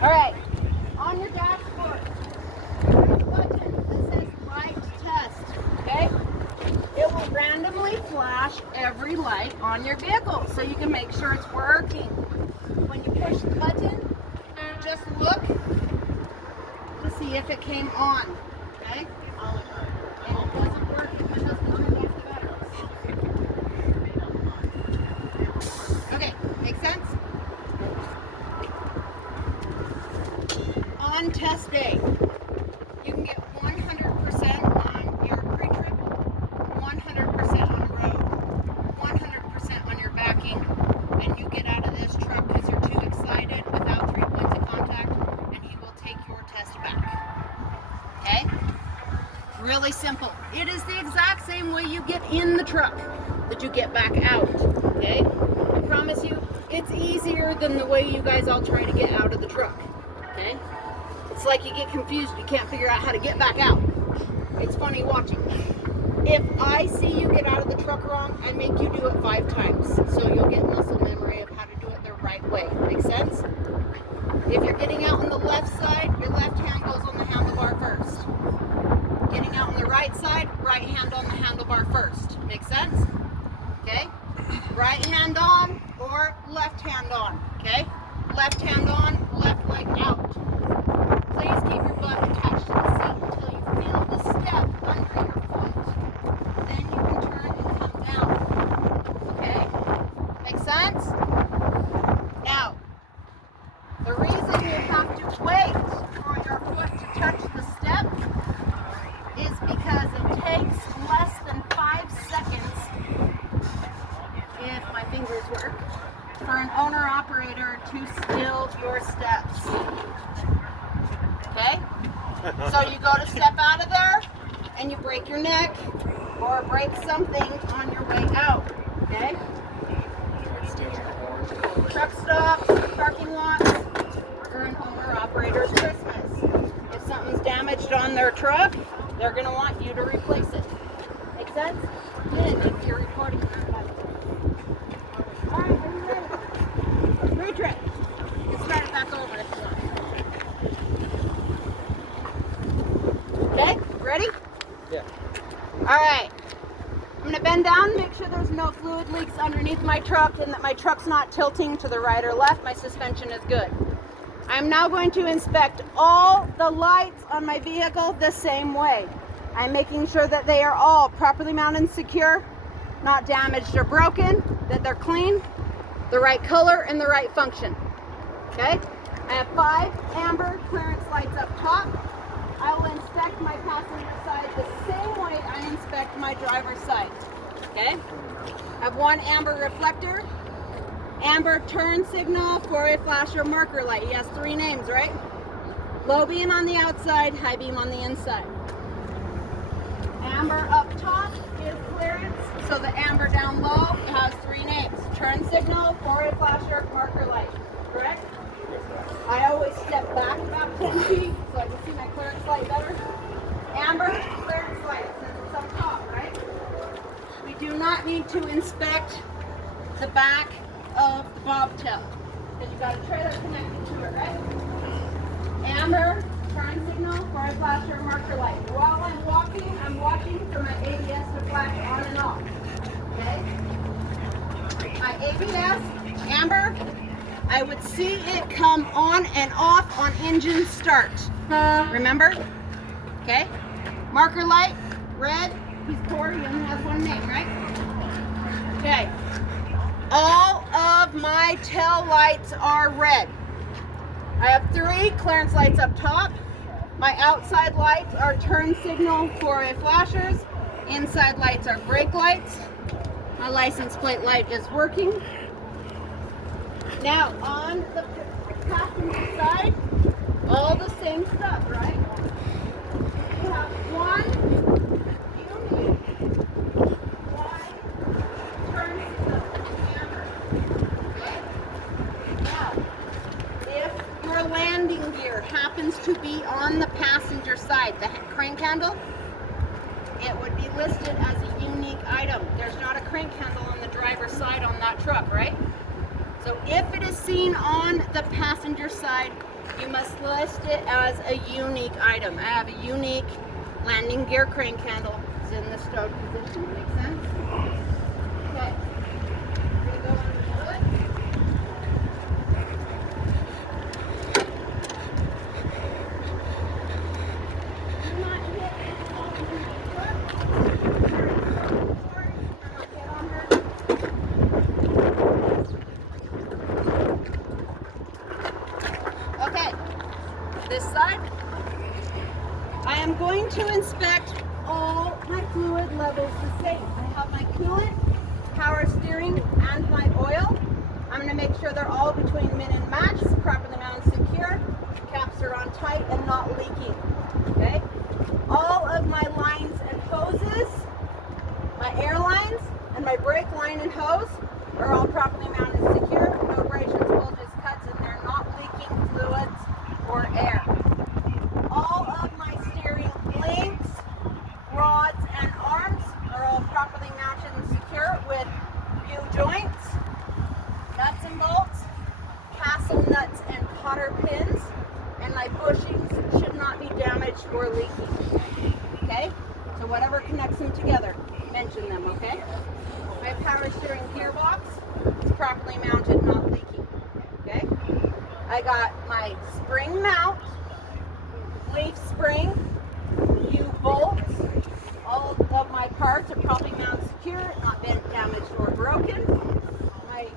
All right, on your dashboard, there's a button that says light test, okay? It will randomly flash every light on your vehicle so you can make sure it's working. When you push the button, just look to see if it came on, okay? And it doesn't work if it doesn't turn off the batteries. Okay, make sense? On test day, you can get 100% on your pre-trip, 100% on road, 100% on your backing, and you get out of this truck because you're too excited without 3 points of contact, and he will take your test back. Okay? Really simple. It is the exact same way you get in the truck that you get back out. Okay? I promise you, it's easier than the way you guys all try to get out of the truck. Okay? It's like you get confused, you can't figure out how to get back out. It's funny watching. If I see you get out of the truck wrong, I make you do it 5 times. So you'll get muscle memory of how to do it the right way. Make sense? If you're getting out on the left side, your left hand goes on the handlebar first. Getting out on the right side, right hand on the handlebar first. Make sense? Okay? Right hand on or left hand on. Okay? Left hand on, left leg out. Please keep your butt attached to the seat until you feel the step under your foot. Then you can turn and come down. Okay? Make sense? Now, the reason you have to wait for your foot to touch the step is because it takes less than 5 seconds, if my fingers work, for an owner-operator to still your steps. Okay? So you go to step out of there and you break your neck or break something on your way out. Okay? Truck stops, parking lots, or an owner-operator's Christmas. If something's damaged on their truck, they're going to want you to replace it. Make sense? Good, if you're recording. All right, are you ready? Pre-trip. You can start it back over if you want. Okay, ready? Yeah. All right. I'm going to bend down, make sure there's no fluid leaks underneath my truck and that my truck's not tilting to the right or left. My suspension is good. I'm now going to inspect all the lights on my vehicle the same way. I'm making sure that they are all properly mounted and secure, not damaged or broken, that they're clean, the right color, and the right function. Okay? I have 5 amber clearance lights up top. I will inspect my passenger side the same way I inspect my driver's side. Okay? I have 1 amber reflector, amber turn signal for a flasher marker light. He has 3 names, right? Low beam on the outside, high beam on the inside. Amber up top is clearance, so the amber down low has 3 names. Turn signal for a flasher marker light, correct? I always step back about 10 feet so I can see my clearance light better. Amber, clearance light, since it's up top, right? We do not need to inspect the back of the bobtail because you've got a trailer connected to it, right? Amber, turn signal for a flasher marker light. While I'm walking, I'm watching for my ABS to flash on and off. Okay? My ABS, amber, I would see it come on and off on engine start. Remember? Okay? Marker light, red, he's Corey, he only has 1 name, right? Okay. All of my tail lights are red. I have 3 clearance lights up top. My outside lights are turn signal for a flashers. Inside lights are brake lights. My license plate light is working. Now on the passenger side, all the same stuff, right? You have 1 unique wide turn signal camera. Okay? Now, if your landing gear happens to be on the passenger side, the crank handle, it would be listed as a unique item. There's not a crank handle on the driver's side on that truck, right? So if it is seen on the passenger side, You must list it as a unique item. I have a unique landing gear crane candle. It's in the stowed position. Make sense? Okay. We're gonna go under the hood. Do not hit any wall underneath her. Okay. This side. I am going to inspect all my fluid levels the same. I have my coolant, power steering, and my oil. I'm going to make sure they're all between min and max, properly mounted and secure, caps are on tight and not leaking. Okay? All of my lines and hoses, my air lines, and my brake line and hose are all properly mounted and secure. No abrasions, bulges, cuts, and they're not leaking fluids or air. All of my steering links, rods, and arms are all properly mounted and secure with U joints, nuts and bolts, castle nuts and cotter pins, and my bushings should not be damaged or leaking. Okay? So whatever connects them together, mention them, okay? My power steering gearbox is properly mounted, not leaking. Okay? I got my spring mount, leaf spring, U-bolts. All of my parts are properly mounted secure, not bent, damaged, or broken. My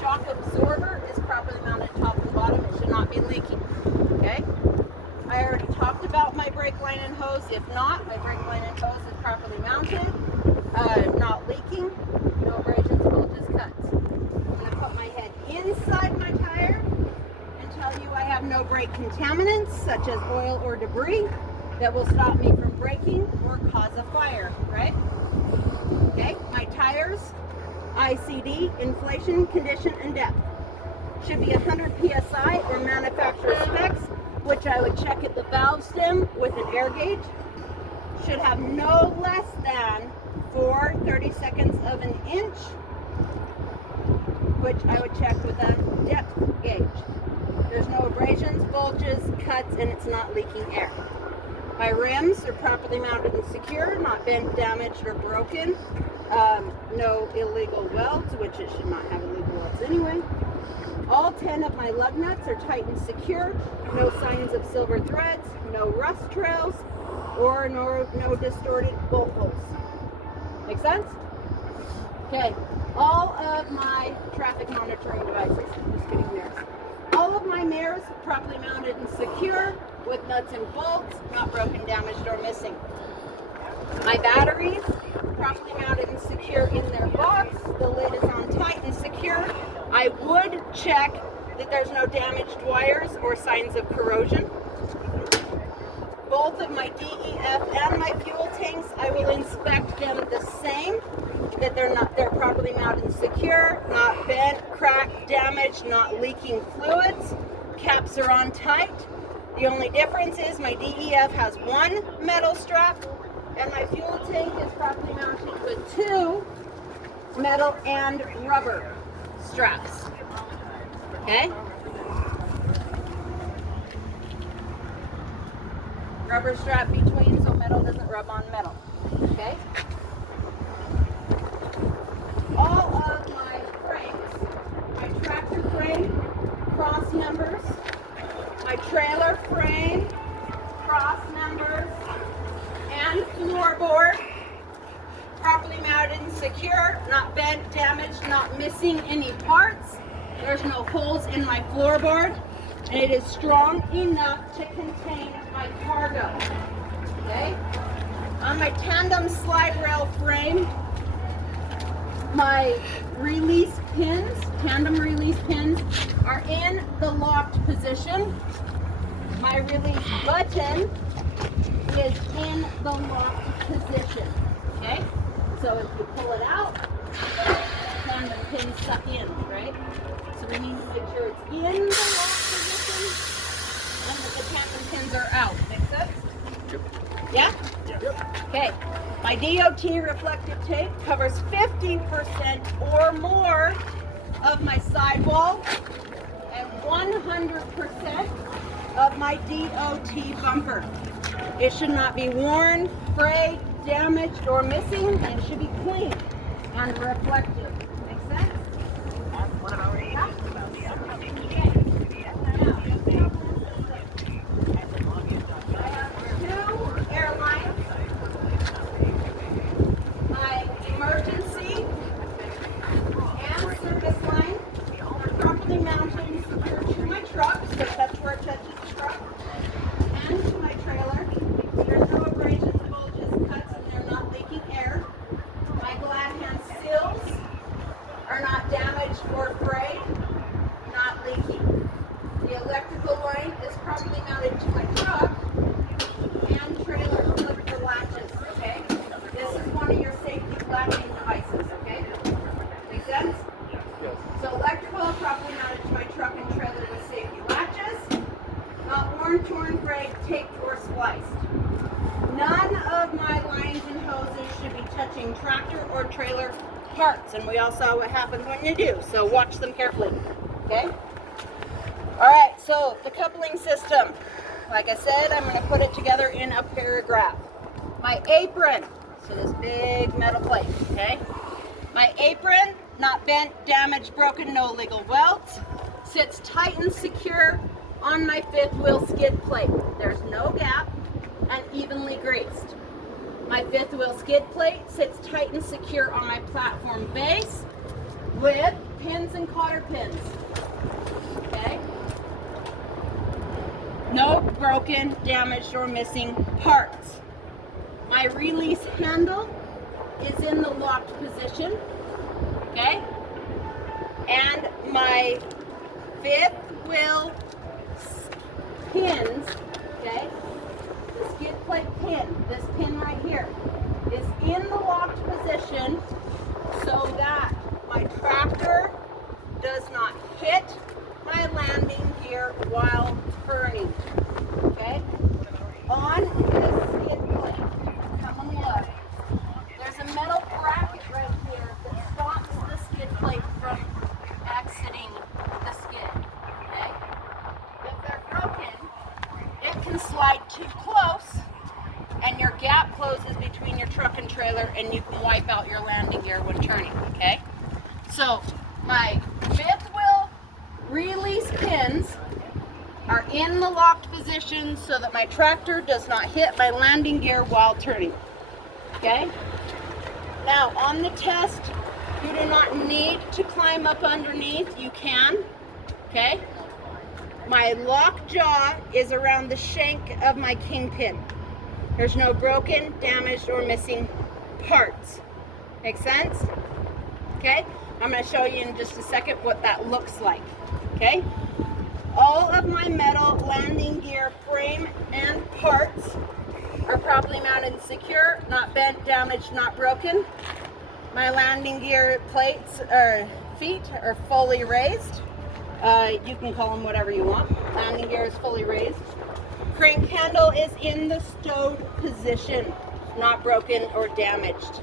shock absorber is properly mounted top and bottom. It should not be leaking. Okay? I already talked about my brake line and hose. If not, my brake line and hose is properly mounted, not leaking, no abrasions, bulges, cuts. I'm going to put my head inside my tire and tell you I have no brake contaminants such as oil or debris that will stop me from braking or cause a fire, right? Okay, my tires, ICD, inflation, condition, and depth. Should be 100 PSI or manufacturer specs, which I would check at the valve stem with an air gauge. Should have no less than 4/32 of an inch, which I would check with a depth gauge. There's no abrasions, bulges, cuts, and it's not leaking air. My rims are properly mounted and secure, not bent, damaged, or broken. No illegal welds, which it should not have illegal welds anyway. All 10 of my lug nuts are tight and secure. No signs of silver threads, no rust trails, or no distorted bolt holes. Make sense? Okay. All of my traffic monitoring devices. Just kidding, mirrors. All of my mirrors properly mounted and secure with nuts and bolts, not broken, damaged, or missing. My batteries properly mounted and secure in their box. The lid is on tight and secure. I would check that there's no damaged wires or signs of corrosion. Both of my DEF and my fuel tanks, I will inspect them the same, that they're properly mounted and secure, not bent, cracked, damaged, not leaking fluids. Caps are on tight. The only difference is my DEF has one metal strap and my fuel tank is properly mounted with 2 metal and rubber straps. Okay? Rubber strap between so metal doesn't rub on metal. Okay? All of my frames, my tractor frame, cross members, my trailer frame, cross members, and floorboard, properly mounted and secure, not bent, damaged, not missing any parts. There's no holes in my floorboard, and it is strong enough to contain my cargo. Okay? On my tandem slide rail frame, my release pins, tandem release pins, are in the locked position. My release button is in the locked position. Okay? So if you pull it out, the tandem pins suck in, right? So we need to make sure it's in the locked position and that the tandem pins are out. Make sense? Yep. Yeah? Yep. Okay. My DOT reflective tape covers 50% or more of my sidewall and 1 100% of my DOT bumper. It should not be worn, frayed, damaged, or missing, and it should be clean and reflective. Make sense? Yeah? I have 2 airlines. My emergency and service line are properly mounted and secured to my truck, so that's where it touches the truck, and to my trailer. There's no abrasions, bulges, cuts, and they're not leaking air. My glad hand seals are not damaged or frayed, not leaking. The electrical line is properly mounted to my truck and trailer with the latches, okay? This is one of your safety latching devices, okay? Make sense? So electrical properly mounted to my truck and trailer with safety latches, not worn, torn, frayed, taped, or spliced. None of my lines and hoses should be touching tractor or trailer parts, and we all saw what happens when you do, so watch them carefully, okay? All right, so the coupling system. Like I said, I'm going to put it together in a paragraph. My apron, so this big metal plate, okay? My apron, not bent, damaged, broken, no illegal welds, sits tight and secure on my 5th wheel skid plate. There's no gap and evenly greased. My 5th wheel skid plate sits tight and secure on my platform base with pins and cotter pins, okay? No broken, damaged, or missing parts. My release handle is in the locked position, okay? And my 5th wheel pins, okay? The skid plate pin, this pin right here, is in the locked position so that my tractor does not hit my landing gear while turning, okay? On this skid plate, come and look. There's a metal bracket right here that stops the skid plate from exiting the skid, okay? If they're broken, it can slide too close and your gap closes between your truck and trailer and you can wipe out your landing gear when turning, okay? So my 5th wheel release pins are in the locked position so that my tractor does not hit my landing gear while turning, okay? Now on the test, you do not need to climb up underneath, you can, okay? My lock jaw is around the shank of my kingpin. There's no broken, damaged, or missing parts. Make sense? Okay? I'm going to show you in just a second what that looks like. Okay? All of my metal landing gear frame and parts are properly mounted and secure, not bent, damaged, not broken. My landing gear plates or feet are fully raised. You can call them whatever you want. Landing gear is fully raised. Crank handle is in the stowed position, not broken or damaged.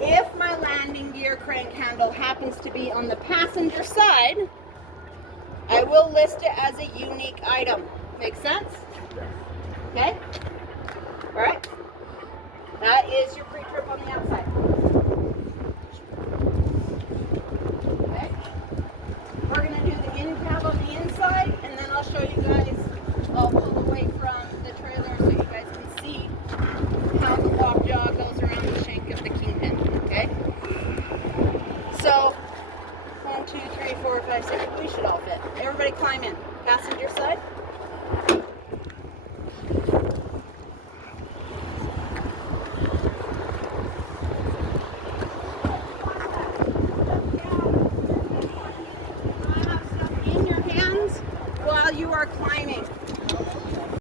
If my landing gear crank handle happens to be on the passenger side, I will list it as a unique item. Make sense? Okay? All right. That is your pre-trip on the outside. Okay? We're going to do the in cab on the inside, and then I'll show you guys. I'll pull away from the trailer so you guys can see how the lock jaw goes around the shank of the kingpin. Okay? So, 1, 2, 3, 4, 5, 6. We should all fit. Everybody climb in. Passenger side.